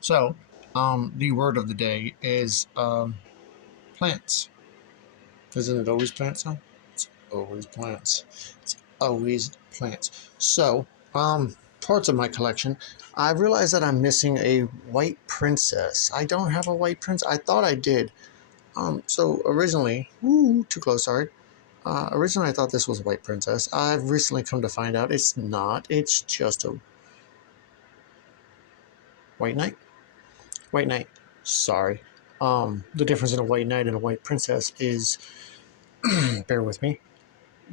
So, the word of the day is plants. Isn't it always plants? Huh? It's always plants. It's always plants. So, parts of my collection. I realized that I'm missing a white princess. I don't have a white prince. I thought I did. So originally, too close. Sorry. Originally, I thought this was a white princess. I've recently come to find out it's not. It's just a white knight. White knight. Sorry. The difference in a white knight and a white princess is, bear with me.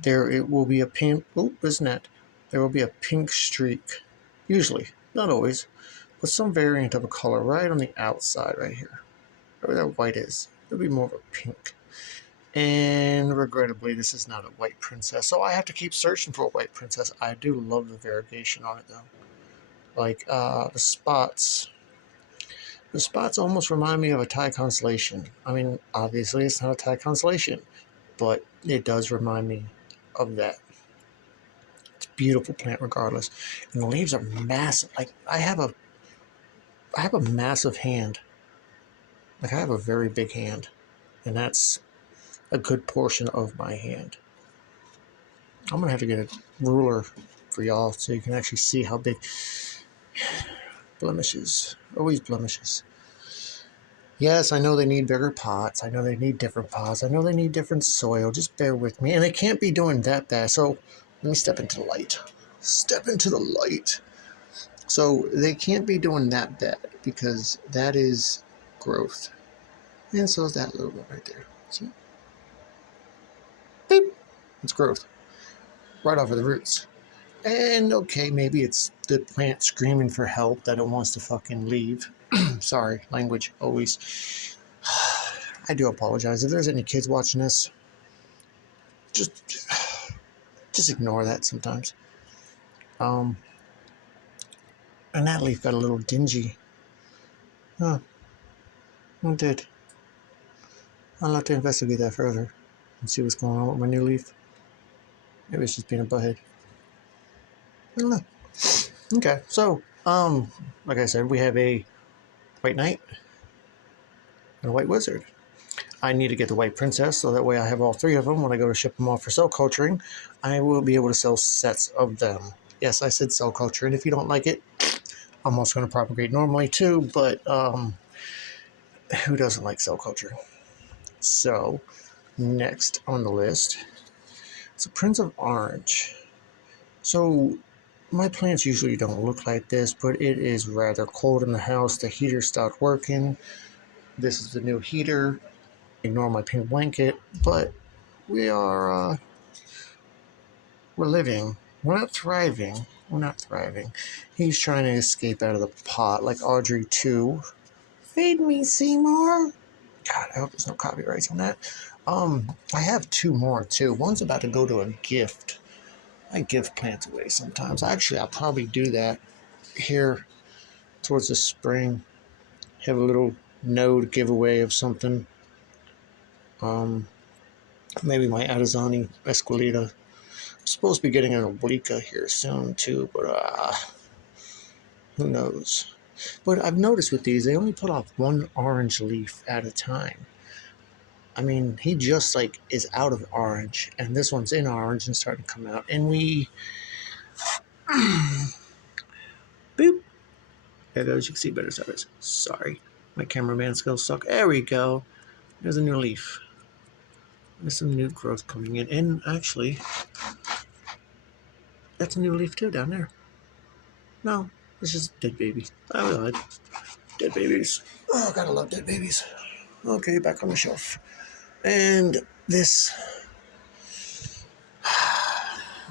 There it will be a pink. Oh, isn't it? There will be a pink streak, usually, not always, but some variant of a color right on the outside, right here, where that white is. There'll be more of a pink. And regrettably, this is not a white princess, so I have to keep searching for a white princess. I do love the variegation on it, though. Like the spots. The spots almost remind me of a Thai constellation. I mean, obviously, it's not a Thai constellation, but it does remind me of that. It's a beautiful plant, regardless, and the leaves are massive. Like I have a massive hand. Like I have a very big hand, and that's a good portion of my hand. I'm gonna have to get a ruler for y'all so you can actually see how big. Blemishes, always blemishes. Yes, I know they need bigger pots. I know they need different pots. I know they need different soil. Just bear with me. And they can't be doing that bad. So let me step into the light. Step into the light. So they can't be doing that bad because that is growth. And so is that little one right there. See? Boop. It's growth. Right off of the roots. And okay, maybe it's the plant screaming for help that it wants to fucking leave. Sorry, language always. I do apologize. If there's any kids watching this, just just ignore that sometimes. Um, and that leaf got a little dingy. Huh, it did. I'll have to investigate that further and see what's going on with my new leaf. Maybe it's just being a butthead. I don't know. Okay, so, like I said, we have a white knight and a white wizard. I need to get the white princess so that way I have all three of them. When I go to ship them off for cell culturing, I will be able to sell sets of them. Yes, I said cell culture, and if you don't like it, I'm also going to propagate normally too, but who doesn't like cell culture? So, next on the list is a Prince of Orange. So, my plants usually don't look like this, but it is rather cold in the house. The heater stopped working. This is the new heater. Ignore my pink blanket, but we are we're living. We're not thriving. We're not thriving. He's trying to escape out of the pot like Audrey 2. Feed me, Seymour. God, I hope there's no copyrights on that. I have two more too. One's about to go to a gift. I give plants away sometimes. Actually, I'll probably do that here towards the spring. Have a little node giveaway of something. Maybe my Adazani Esquilita. I'm supposed to be getting an Oblique here soon too, but who knows? But I've noticed with these, they only put off one orange leaf at a time. I mean, he just like is out of orange, and this one's in orange and starting to come out. And we, boop. There goes. You can see better service. Sorry, my cameraman skills suck. There we go. There's a new leaf. There's some new growth coming in, and actually, that's a new leaf too down there. No, it's just dead babies. Oh God, dead babies. Oh, gotta love dead babies. Okay, back on the shelf. And this,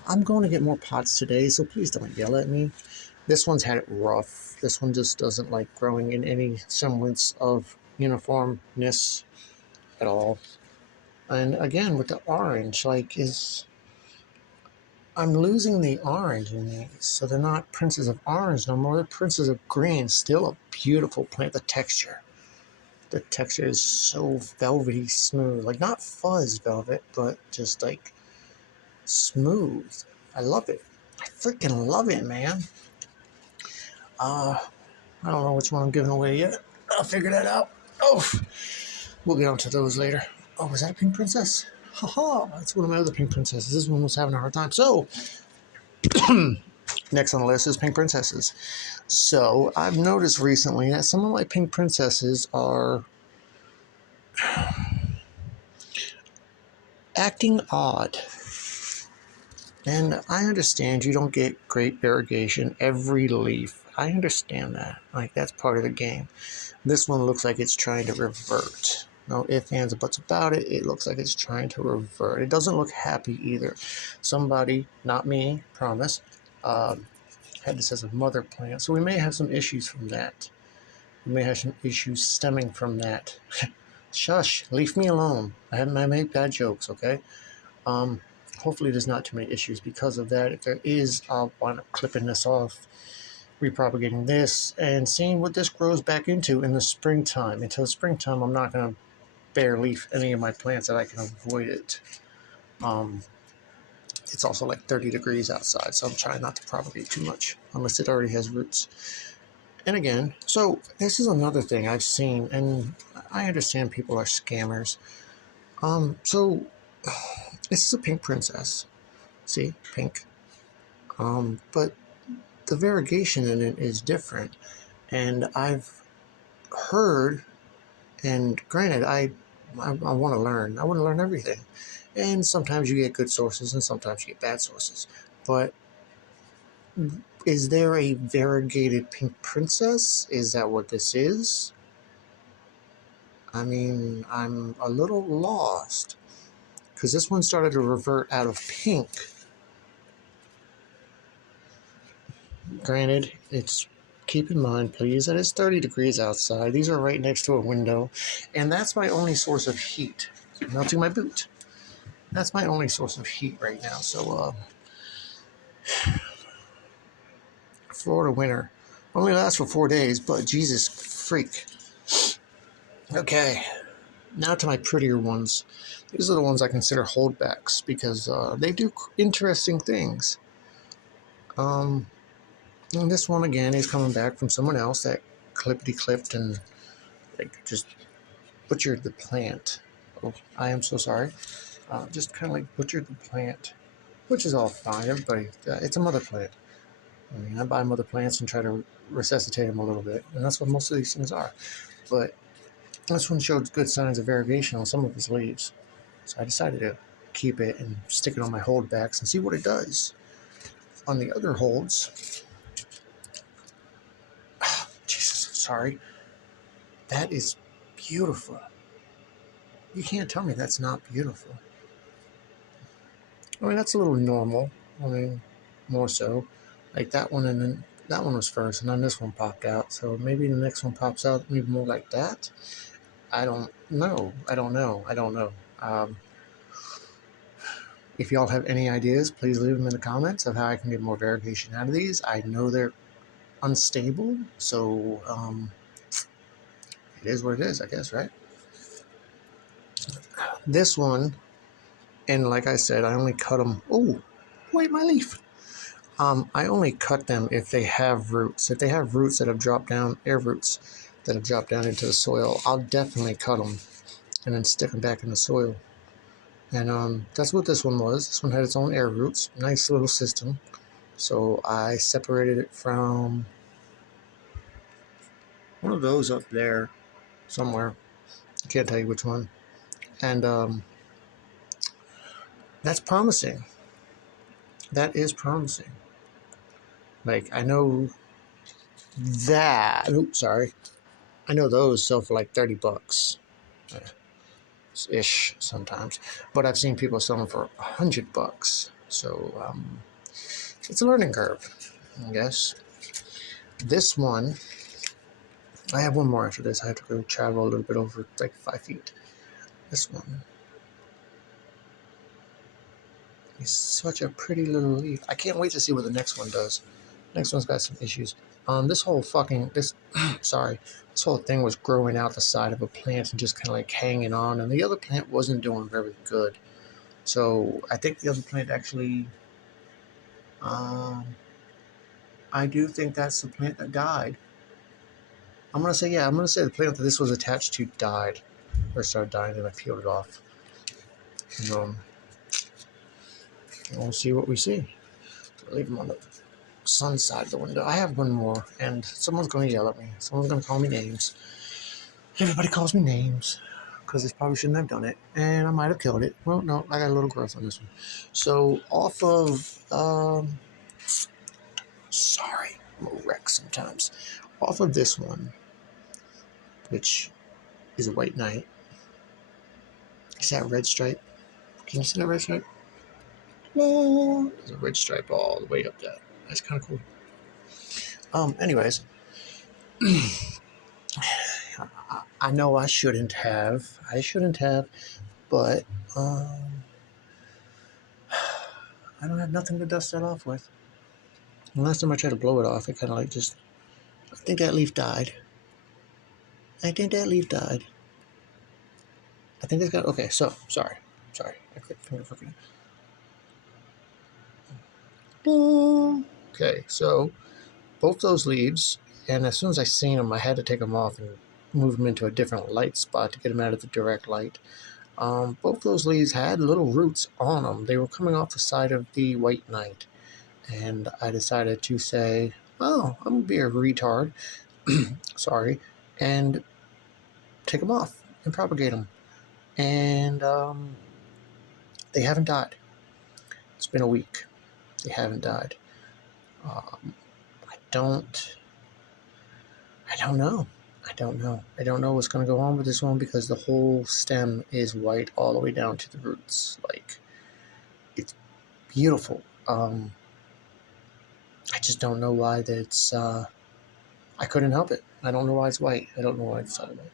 I'm going to get more pots today, so please don't yell at me. This one's had it rough. This one just doesn't like growing in any semblance of uniformness at all. And again, with the orange, like I'm losing the orange in these, so they're not Princes of Orange no more. They're Princes of Green. Still a beautiful plant. The texture is so velvety smooth, like not fuzz velvet, but just like smooth. I love it. I freaking love it, man. I don't know which one I'm giving away yet. I'll figure that out. Oh, we'll get onto those later. Oh, was that a pink princess? Haha, that's one of my other pink princesses. This one was having a hard time. So, next on the list is pink princesses. So, I've noticed recently that some of my pink princesses are acting odd. And I understand you don't get great variegation every leaf. I understand that. Like, that's part of the game. This one looks like it's trying to revert. No ifs, ands, or buts about it. It looks like it's trying to revert. It doesn't look happy either. Somebody, not me, promise, had this as a mother plant. So we may have some issues from that. We may have some issues stemming from that. Shush, leave me alone. I make bad jokes, okay? Hopefully there's not too many issues because of that. If there is, I'll wind up clipping this off, repropagating this, and seeing what this grows back into in the springtime. Until springtime, I'm not going to bare leaf any of my plants that I can avoid it. It's also like 30 degrees outside, so I'm trying not to propagate too much unless it already has roots. And again, so this is another thing I've seen, and I understand people are scammers. So this is a pink princess. See, pink. But the variegation in it is different, and I've heard, and granted, I want to learn. I want to learn everything, and sometimes you get good sources, and sometimes you get bad sources. But is there a variegated pink princess? Is that what this is? I mean, I'm a little lost because this one started to revert out of pink. Granted, it's keep in mind, please, that it's 30 degrees outside. These are right next to a window, and that's my only source of heat. Melting my boot. That's my only source of heat right now. So, Florida winter only lasts for 4 days, but Jesus freak. Okay, now to my prettier ones. These are the ones I consider holdbacks because they do interesting things. And this one again is coming back from someone else that clippity clipped and like just butchered the plant. Oh, I am so sorry. Just kind of like butchered the plant, which is all fine. Everybody, it's a mother plant. I mean, I buy mother plants and try to resuscitate them a little bit, and that's what most of these things are. But this one showed good signs of variegation on some of its leaves, so I decided to keep it and stick it on my holdbacks and see what it does. On the other holds, Jesus, sorry, that is beautiful. You can't tell me that's not beautiful. I mean, that's a little normal. I mean, more so. Like that one, and then that one was first, and then this one popped out. So maybe the next one pops out maybe more like that. I don't know. I don't know. If y'all have any ideas, please leave them in the comments of how I can get more variegation out of these. I know they're unstable, so it is what it is, I guess, right? This one, and like I said, I only cut them. Oh, wait, my leaf. I only cut them if they have roots. If they have roots that have dropped down, air roots that have dropped down into the soil, I'll definitely cut them and then stick them back in the soil. And that's what this one was. This one had its own air roots. Nice little system. So I separated it from one of those up there somewhere. I can't tell you which one. And that's promising. That is promising. Like, I know that. Oops, sorry. I know those sell for like $30 ish sometimes, but I've seen people sell them for $100. So it's a learning curve, I guess. This one, I have one more after this. I have to go travel a little bit over like 5 feet. This one is such a pretty little leaf. I can't wait to see what the next one does. Next one's got some issues. This whole thing was growing out the side of a plant and just kind of like hanging on, and the other plant wasn't doing very good. So I think the other plant actually, I do think that's the plant that died. I'm gonna say, yeah, I'm gonna say the plant that this was attached to died, or started dying, and I peeled it off. And, we'll see what we see. Leave them on the sun side of the window. I have one more, and someone's gonna yell at me. Someone's gonna call me names. Everybody calls me names because they probably shouldn't have done it, and I might have killed it. Well, no, I got a little growth on this one. So off of, sorry, I'm a wreck sometimes. Off of this one, which is a white knight. Is that red stripe? Can you see that red stripe? No, there's a red stripe all the way up there. That's kind of cool. Anyways, I know I shouldn't have. But I don't have nothing to dust that off with. And last time I tried to blow it off, it kind of like just. I think that leaf died. I think it's got. Okay, so sorry. I clicked finger fucking. Okay, so both those leaves, and as soon as I seen them, I had to take them off and move them into a different light spot to get them out of the direct light. Both those leaves had little roots on them. They were coming off the side of the white knight, and I decided to say, "Oh, I'm gonna be a retard." Sorry, and take them off and propagate them, and they haven't died. It's been a week. They haven't died. I don't know. I don't know what's going to go on with this one because the whole stem is white all the way down to the roots. Like, it's beautiful. I just don't know why that's. I couldn't help it. I don't know why it's white. I don't know why it's not white.